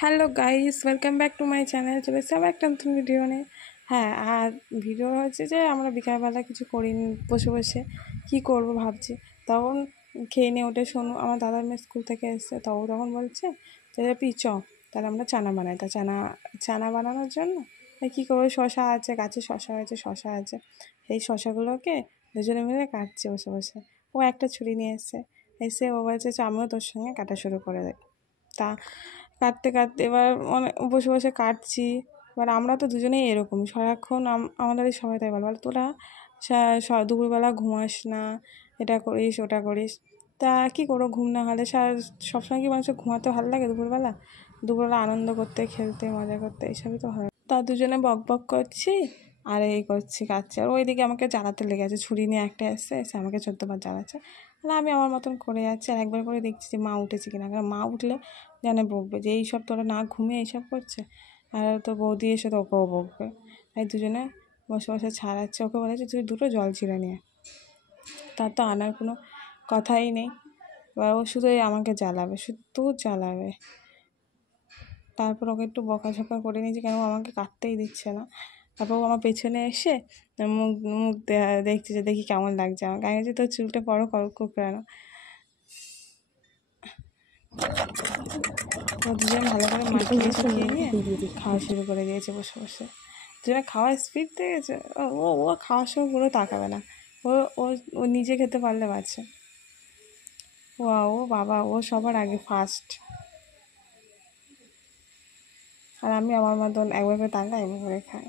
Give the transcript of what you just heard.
Hello guys, welcome back to my channel. চলে এসেছি আবার একটা নতুন ভিডিও নিয়ে। হ্যাঁ, আর ভিডিও হচ্ছে যে আমরা বিকালবেলা কিছু করিনি, বসে বসে কী করবো ভাবছি। তখন খেয়ে নিয়ে উঠে শোনো, আমার দাদার মেয়ে স্কুল থেকে এসছে, তখন বলছে যে চ তাহলে আমরা চানা বানাই। তা চানা বানানোর জন্য কী করবো, শশা আছে গাছে, শশা আছে এই শশাগুলোকে দুজনে মিলে কাটছে বসে বসে। ও একটা ছুরি নিয়ে এসে ও বলছে আমিও তোর সঙ্গে কাটা শুরু করে দেয়। তা কাটতে কাটতে এবার অনেক বসে বসে কাটছি। এবার আমরা তো দুজনেই এরকমই, সারাক্ষণ আমাদের সবাই তাই বলে তোরা দুপুরবেলা ঘুমাস না, এটা করিস ওটা করিস। তা কী করো, ঘুম না হলে সবসময় কি মানুষের ঘুমাতে ভালো লাগে? দুপুরবেলা আনন্দ করতে, খেলতে, মজা করতে, এইসবই তো হয়। তা দুজনে বক বক করছি আর এই করছি, কাটছি। আর ওইদিকে আমাকে জ্বালাতে লেগেছে, ছুরি নিয়ে একটা এসে আমাকে 14 বার জ্বালাচ্ছে। আর আমি আমার মতন করে যাচ্ছি, আর একবার করে দেখছি যে মা উঠেছে কিনা, কারণ মা উঠলে জানে বকবে যে এইসব তোরা না ঘুমিয়ে এইসব করছে। আর তো বৌদি এসে তো ওকেও বকবে। তাই দুজনে বসে বসে ছাড়াচ্ছে। ওকে বলেছে তুই দুটো জল ছিঁড়ে নিয়ে। তার তো আনার কোনো কথাই নেই। এবার ও শুধু আমাকে জ্বালাবে। তারপর ওকে একটু বকাঝকা করে নিয়েছি, কেন আমাকে কাটতেই দিচ্ছে না। তারপর ও আমার পেছনে এসে মুখ মুখ দেখছে যে দেখি কেমন লাগছে আমাকে। আমি বলছি তোর চুলটা বড় কুকড়ানো। তো দুজন ভালো করে মাখিয়ে নিয়ে খাওয়া শুরু করে দিয়েছে বসে বসে। দুজনে খাওয়ার স্পিড দেখেছে। ও খাওয়ার সময় পুরো তাকাবে না। ও ও ও নিজে খেতে পারলে বাঁচে। ও বাবা, ও সবার আগে ফার্স্ট। আর আমি আমার মতন একবার করে তাকাই, একবার করে খাই।